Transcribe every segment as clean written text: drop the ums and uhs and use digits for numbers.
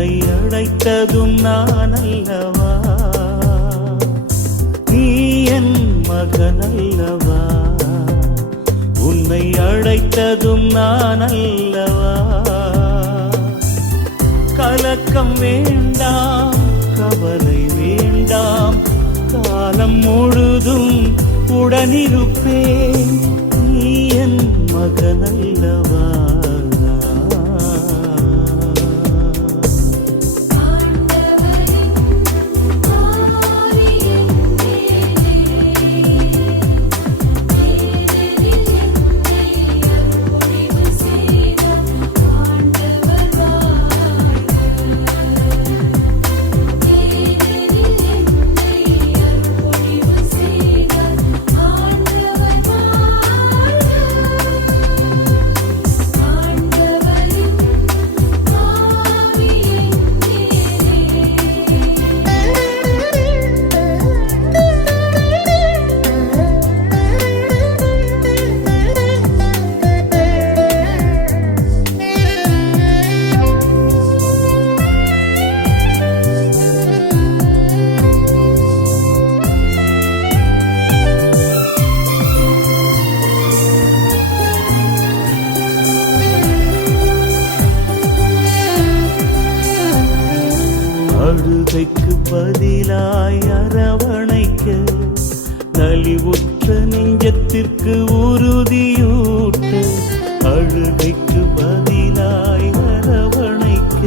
உன்னை அழைத்ததும் நான் அல்லவா, நீ என் மகன் அல்லவா, உன்னை அழைத்ததும் நான் அல்லவா. கலக்கம் வேண்டாம், கவலை வேண்டாம், காலம் முழுதும் உடனிருப்பேன், நீ என் மகன் அல்லவா. அழுகைக்கு பதிலாய் அரவணைக்க, நலிவுற்ற நெஞ்சத்திற்கு உறுதியூட்ட. அழுகைக்கு பதிலாய் அரவணைக்க,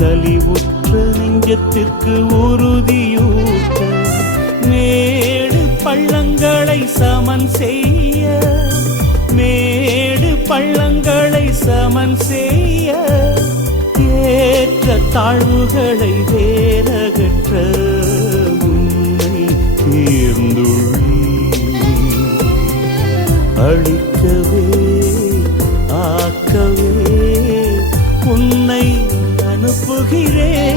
நலிவுற்ற நெஞ்சத்திற்கு உறுதியூட்ட. மேடு பள்ளங்களை சமன் செய்ய, மேடு பள்ளங்களை சமன் செய்ய, ஏற்ற தாழ்வுகளை வேறகற்ற உன்னை தேர்ந்துள்ளி. அழிக்கவே ஆக்கவே உன்னை அனுப்புகிறேன்.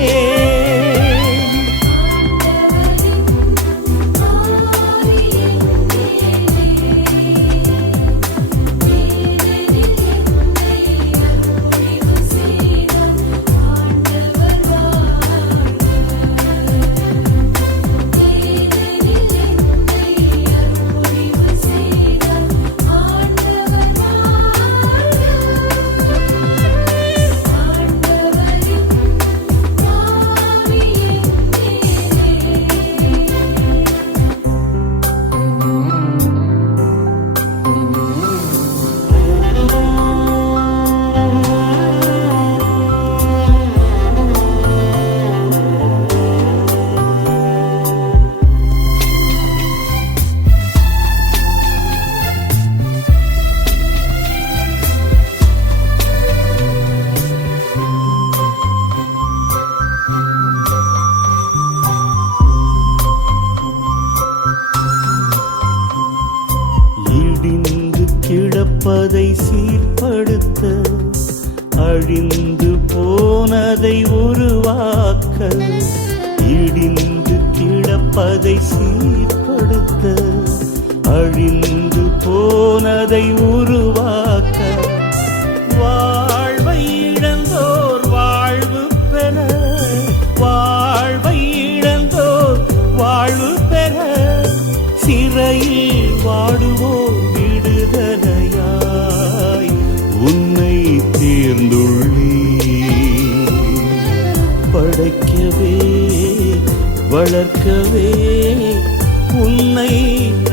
கிடப்பதை சீர்படுத்த, அழிந்து போனதை உருவாக்க. இடிந்து கிடப்பதை சீர்படுத்த, அழிந்து போனதை உருவாக்க. வாழ்வை இழந்தோர் வாழ்வு பெற, வாழ்வை இழந்தோர் வாழ்வு பெற, சிறையில் வாடுவோர் விடுதலையாய் உன்னை தேர்ந்துள்ளி. படைக்கவே வளர்க்கவே உன்னை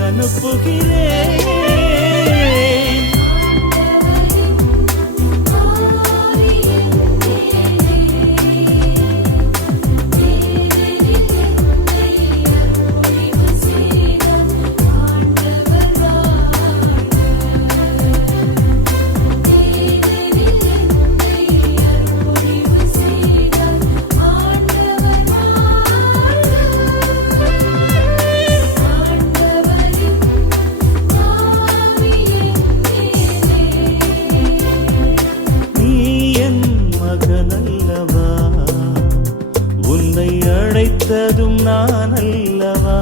அனுப்புகிறேன். அழைத்ததும் நான் அல்லவா.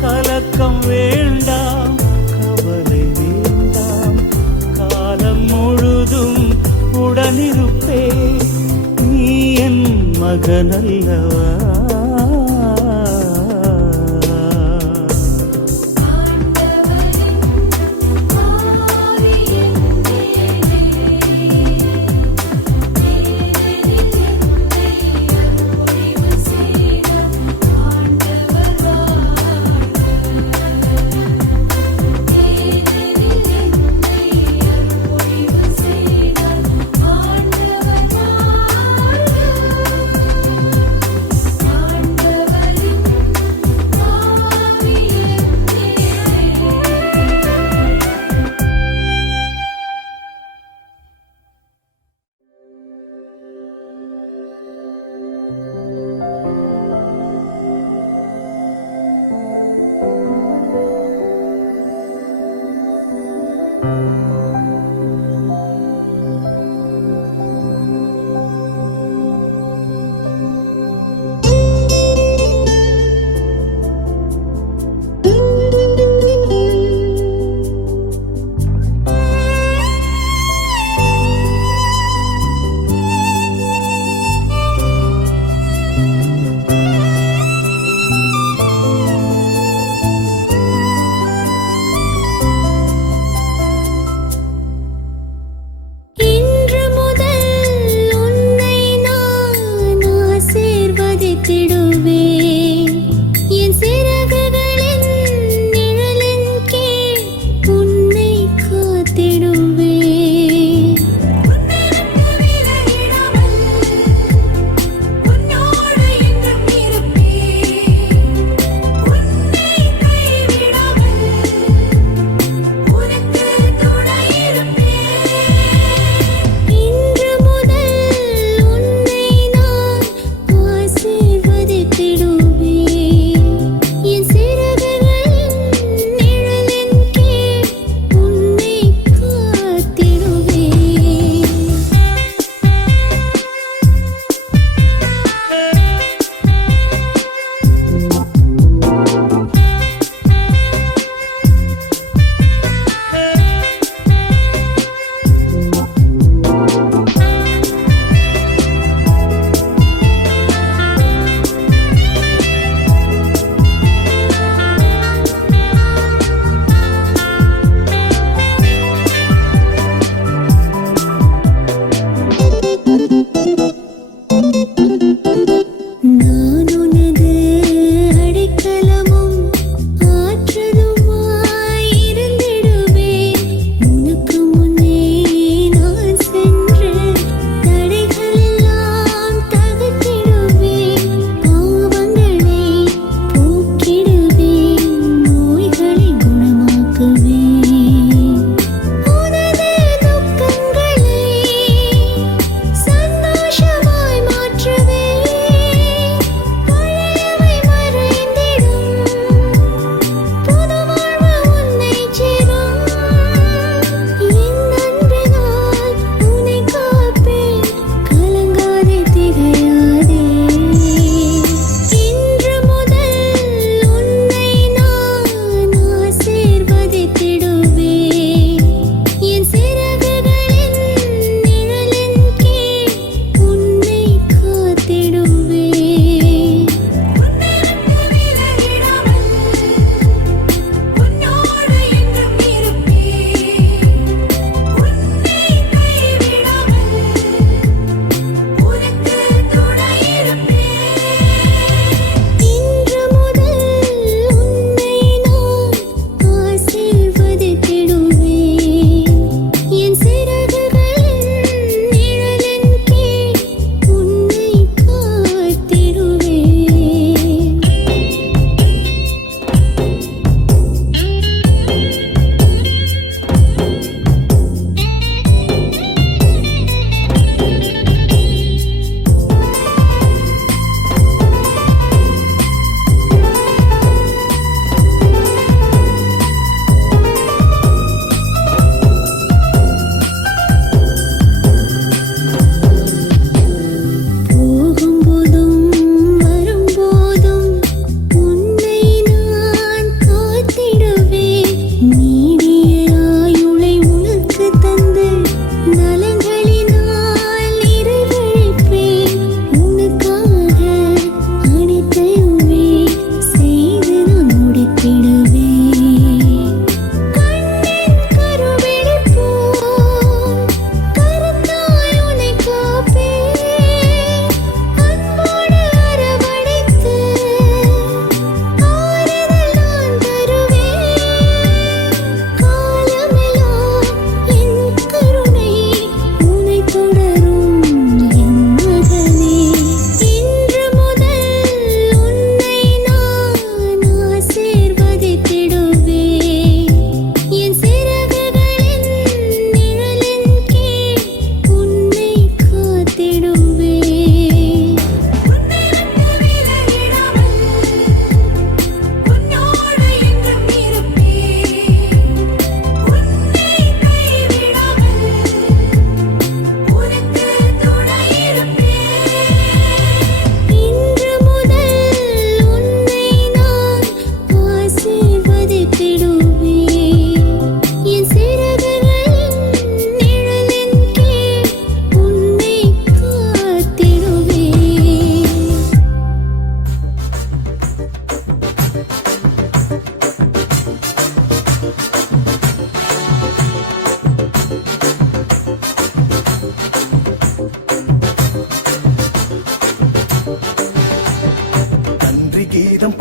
கலக்கம் வேண்டாம், கவலை வேண்டாம், காலம் முழுதும் உடனிருப்பேன். மகனல்லவா.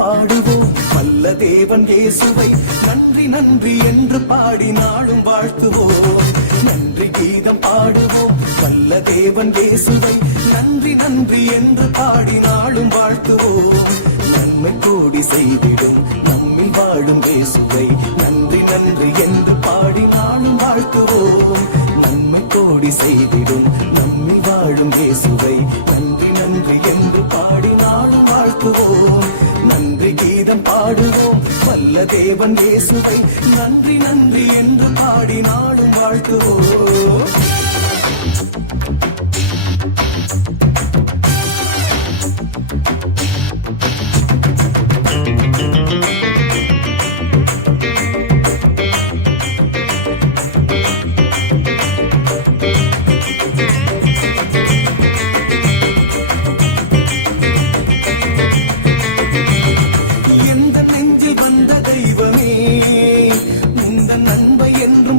பாடுவோம் வல்ல தேவன் இயேசுவை நன்றி நன்றி என்று பாடி நாளும் வாழ்த்துவோம் நன்றி கீதம் பாடுவோம் வல்ல தேவன் இயேசுவை நன்றி நன்றி என்று பாடி நாளும் வாழ்த்துவோம் நன்மை கோடி செய்திடும் நம்மில் வாழும் இயேசுவை நன்றி நன்றி என்று பாடி நாளும் வாழ்த்துவோம் நன்மை கோடி செய்திடும் நம்மில் வாழும் இயேசுவை நன்றி நன்றி என்று பாடி நாளும் வாழ்த்துவோம் நன்றி கீதம் பாடுவோம் வல்ல தேவன் இயேசுவை நன்றி நன்றி என்று பாடி நாளும் வாழ்த்துவோம்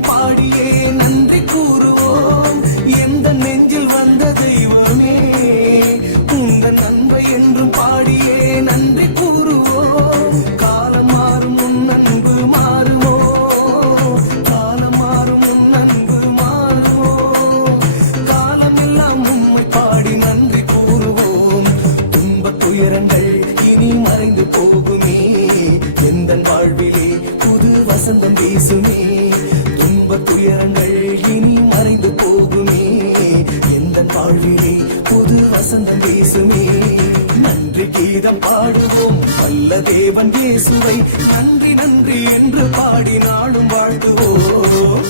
பாடியே நன்றி கூறுவோம் எந்த நெஞ்சில் வந்த தெய்வமே உங்கள் நன்மை என்றும் பாடியே நன்றி கூறுவோம் காலம் மாறும் உன் அன்பு மாறுமோ காலம் மாறும் உன் அன்பு மாறுமோ காலம் எல்லாம் உம்மை பாடி நன்றி கூறுவோம் துன்பத் துயரங்கள் இனி மறைந்து போகுமே எந்த வாழ்விலே புது வசந்தம் வீசுமே துயரங்கள் இனி மறைந்து போகுமே எந்த வாழ்விலே புது வசந்தம் வீசுமே நன்றி கீதம் பாடுவோம் வல்ல தேவன் இயேசுவை நன்றி நன்றி என்று பாடி நாளும் வாழ்த்துவோம்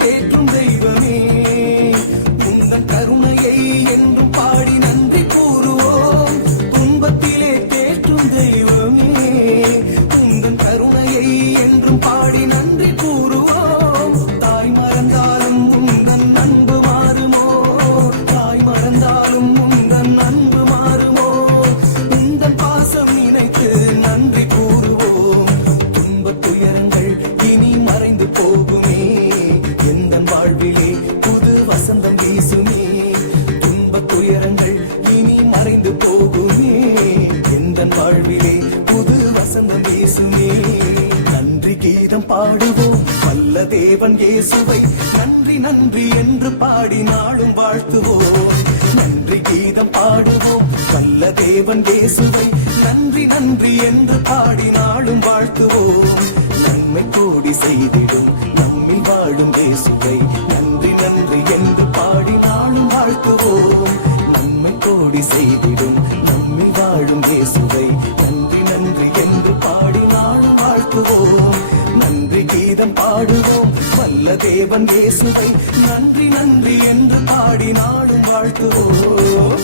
தேற்றும் தெய்வமே உந்தன் கருணையை என்றும் பாடி நன்றி கூறுவோம் துன்பத்திலே தேற்றும் தெய்வமே உந்தன் கருணையை என்றும் பாடி நன்றி கூறுவோம் தாய் மறந்தாலும் உந்தன் அன்பு மாறுமோ தாய் மறந்தாலும் உந்தன் அன்பு மாறுமோ உந்தன் பாசம் நினைத்து நன்றி கூறுவோம் துன்பத் துயரங்கள் இனி மறைந்து போகுமே வாழ்விலே புது வசந்தம் வீசுமே துன்பத் துயரங்கள் இனி மறைந்து போகுமே எந்த வாழ்விலே புது வசந்தம் வீசுமே நன்றி கீதம் பாடுவோம் வல்ல தேவன் இயேசுவை நன்றி நன்றி என்று பாடி நாளும் வாழ்த்துவோம் நன்றி கீதம் பாடுவோம் வல்ல தேவன் இயேசுவை நன்றி நன்றி என்று பாடி நாளும் வாழ்த்துவோம் நன்மை கோடி செய்திடும் நம்மில் வாழும் இயேசுவை நன்றி நன்றி என்று பாடி நாளும் வாழ்த்துவோம் நன்மை கோடி செய்திடும் நம்மில் வாழும் இயேசுவை நன்றி நன்றி என்று பாடி நாளும் வாழ்த்துவோம் நன்றி கீதம் பாடுவோம் வல்ல தேவன் இயேசுவை நன்றி நன்றி என்று பாடி நாளும் வாழ்த்துவோம்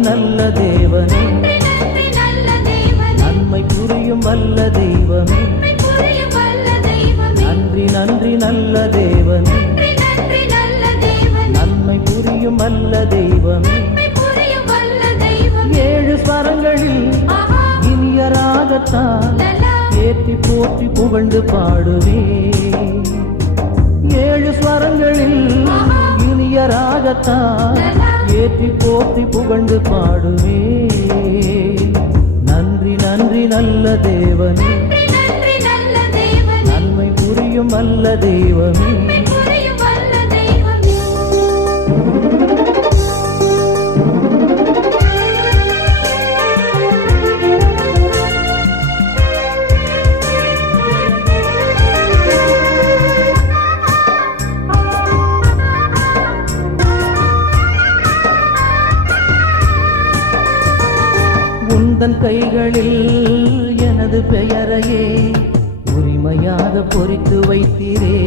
நல்ல தேவனே நன்மை புரியும் வல்ல தெய்வமே நன்றி நன்றி நல்ல தேவனே நன்மை புரியும் வல்ல தெய்வமே ஏழு ஸ்வரங்களில் இனிய ராகத்தால் ஏற்றி போற்றி புகழ்ந்து பாடுவே ஏழு ஸ்வரங்களில் இனிய ராகத்தால் ஏற்றி போற்றி புகழ்ந்து பாடுவே நன்றி நன்றி நல்ல தேவனே நன்மை புரியும் வல்ல தெய்வமே உந்தன் கைகளில் எனது பெயரையே உரிமையாக பொறித்து வைத்தீரே.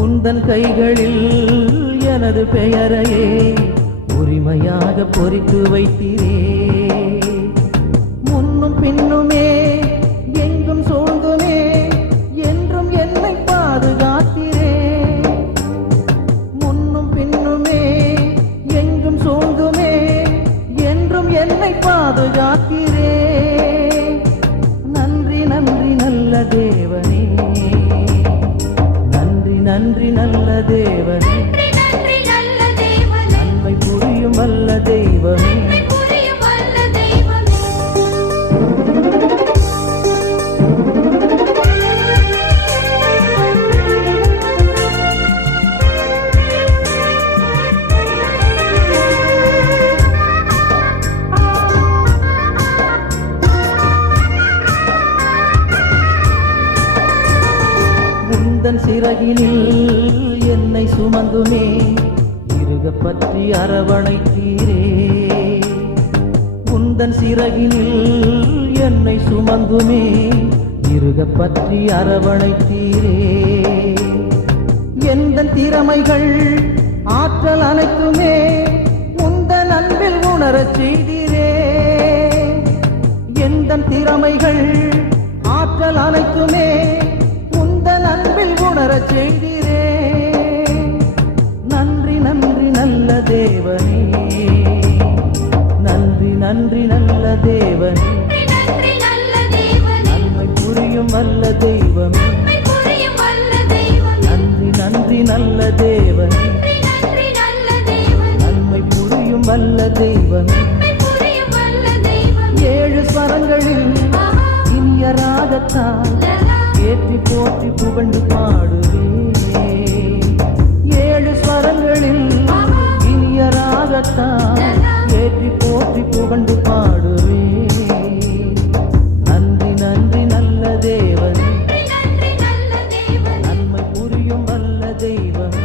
உந்தன் கைகளில் எனது பெயரையே உரிமையாக பொறித்து வைத்தீரே. முன்னும் பின்னுமே எங்கும் சூழ்ந்துமே என்றும் என்னை பாதுகாத்தீரே. முன்னும் பின்னுமே எங்கும் சூழ்ந்துமே என்றும் என்னை பாதுகாத்தீரே. நன்றி நன்றி நல்ல தேவனே, நன்றி நன்றி நல்ல தேவனே, நன்மை புரியும் வல்ல தெய்வமே. உந்தன் சிறகினில் என்னை சுமந்துமே இருக பற்றி அரவணைத்தீரே. உந்தன் சிறகினில் என்னை சுமந்துமே இருக பற்றி அரவணைத்தீரே. எந்தன் திறமைகள் ஆற்றல் அனைத்துமே உந்தன் அன்பில் உணரச் செய்தீரே. எந்தன் திறமைகள் ஆற்றல் அனைத்துமே உந்தன் அன்பில் உணரச் செய்தீரே. நன்றி நன்றி நல்ல தேவனே, நன்றி நன்றி நல்ல தேவனே, நன்மை புரியும் வல்ல தெய்வமே. நன்றி நன்றி நல்ல தேவனே, நன்மை புரியும் வல்ல தெய்வமே. ஏழு ஸ்வரங்களில் இனிய ராகத்தால் ஏற்றி போற்றி புகழ்ந்து பாடுவே. ஏழு ஸ்வரங்களில் இனிய ராகத்தால் ஏற்றி போற்றி புகழ்ந்து பாடுவே. நன்றி நன்றி நல்ல தேவனே, நன்மை புரியும் வல்ல தெய்வமே.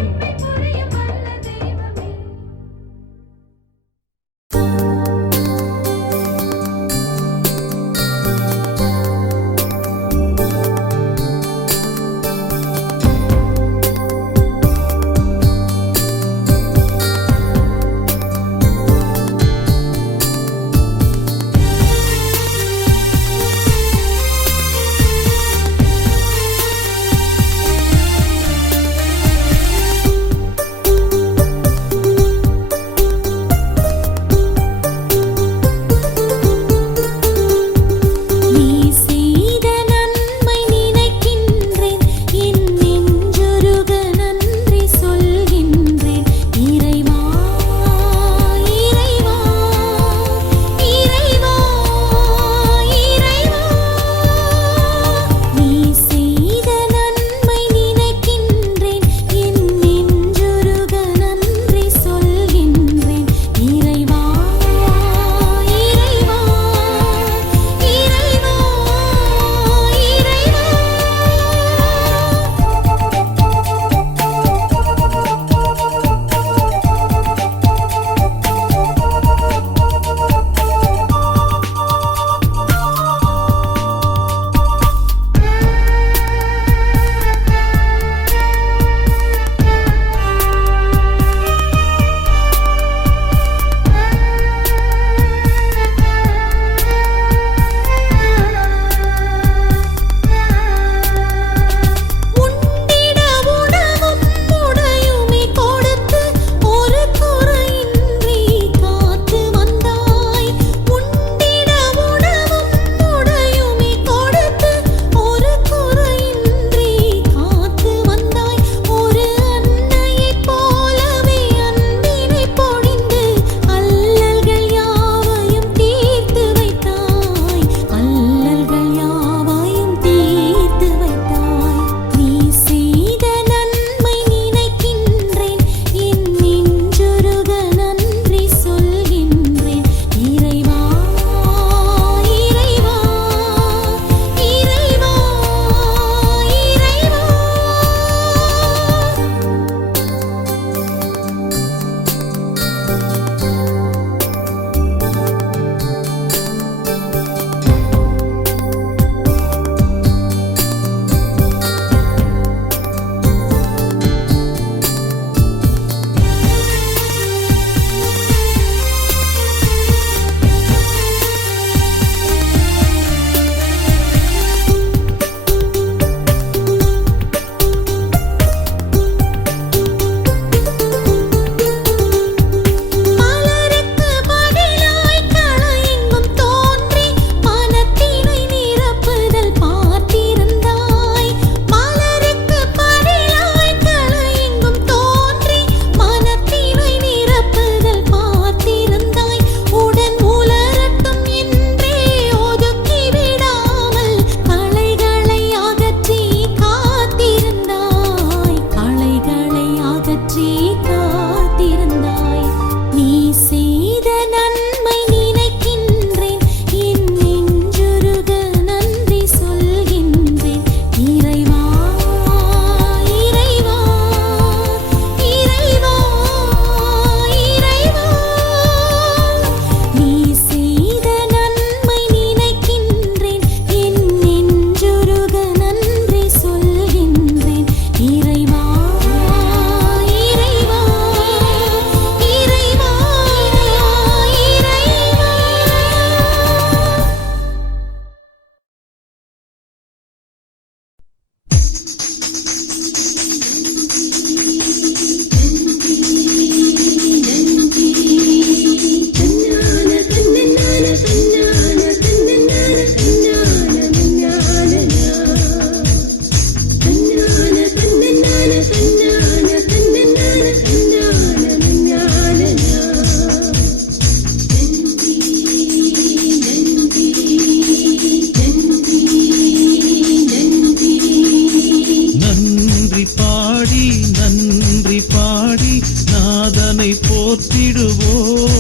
நாதனை போற்றிடுவோம்.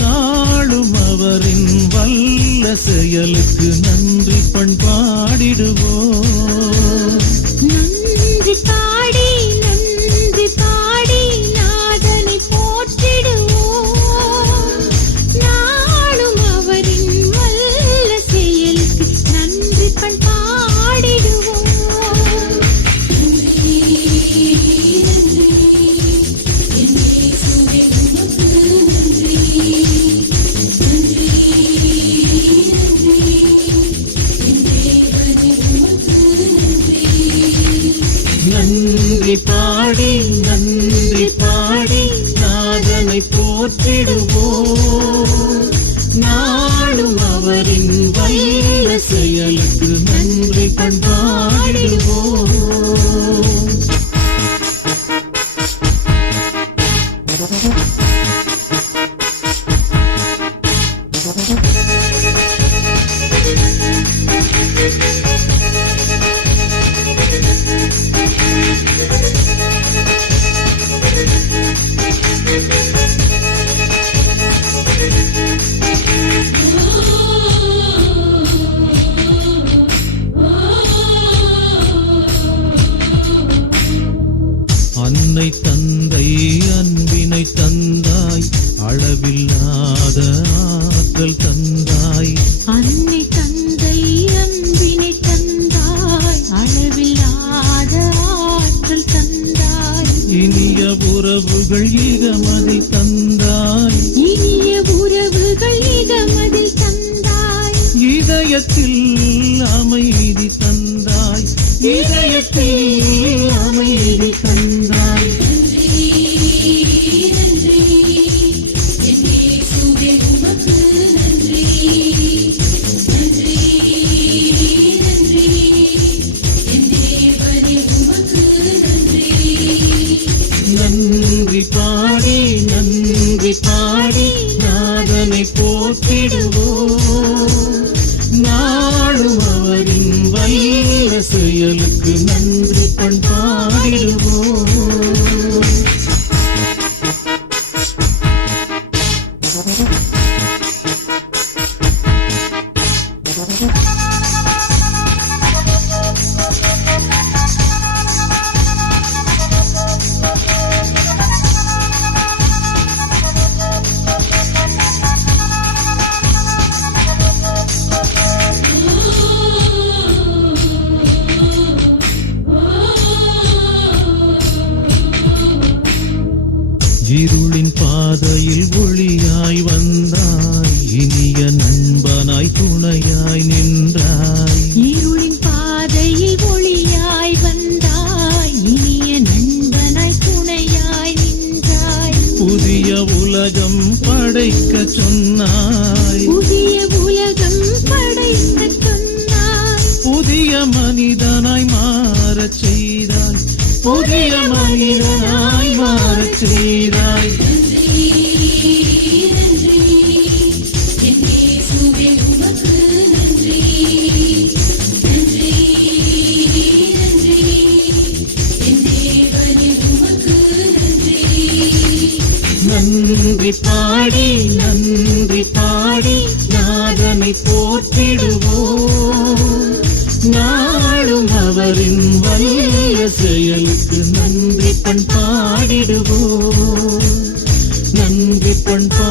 நாளும் அவரின் வல்ல செயலுக்கு நன்றி பண்பாடிடுவோம். நன்றி பாடி நாதனை போற்றிடுவோம். நாளும் அவரின் வல்ல செயலுக்கு நன்றி பண்பாடிடுவோம். நன்றி பாடி நாதனை போற்றிடுவோம். நாளும் அவரின் வல்ல செயலுக்கு நன்றி பண்பாடிடுவோம். அன்னை தந்தை அன்பினை தந்தாய், அளவில்லாத ஆற்றல் தந்தாய். அன்னை தந்தை அன்பினை தந்தாய், அளவில்லாத ஆற்றல் தந்தாய். இனிய உறவுகள் இகமதில் தந்தாய், இனிய உறவுகள் இகமதில் தந்தாய். இதயத்தில் அமைதி தந்தாய், இதயத்தில் அமைதி தந்தாய். நன்றி பாடி நாதனை போற்றிடுவோம். நாளும் அவரின் வல்ல செயலுக்கு நன்றி பண்பாடிடுவோம். இருளின் பாதையில் ஒளியாய் வந்தாய், இனிய நண்பனாய் துணையாய் நின்றாய். இருளின் பாதையில் ஒளியாய் வந்தாய், இனிய நண்பனாய் துணையாய் நின்றாய். புதிய உலகம் படைக்க சொன்னாய், புதிய உலகம் படைக்கச் சொன்னாய். புதிய மனிதனாய் மாறச் செய்தாய், புதிய மனிதனாய் மாறச் செய்தாய். நன்றி பாடி நாதனை போற்றிடுவோம். நாளும் அவரின் வல்ல செயலுக்கு நன்றி பண்பாடிடுவோம். நன்றி பண்பா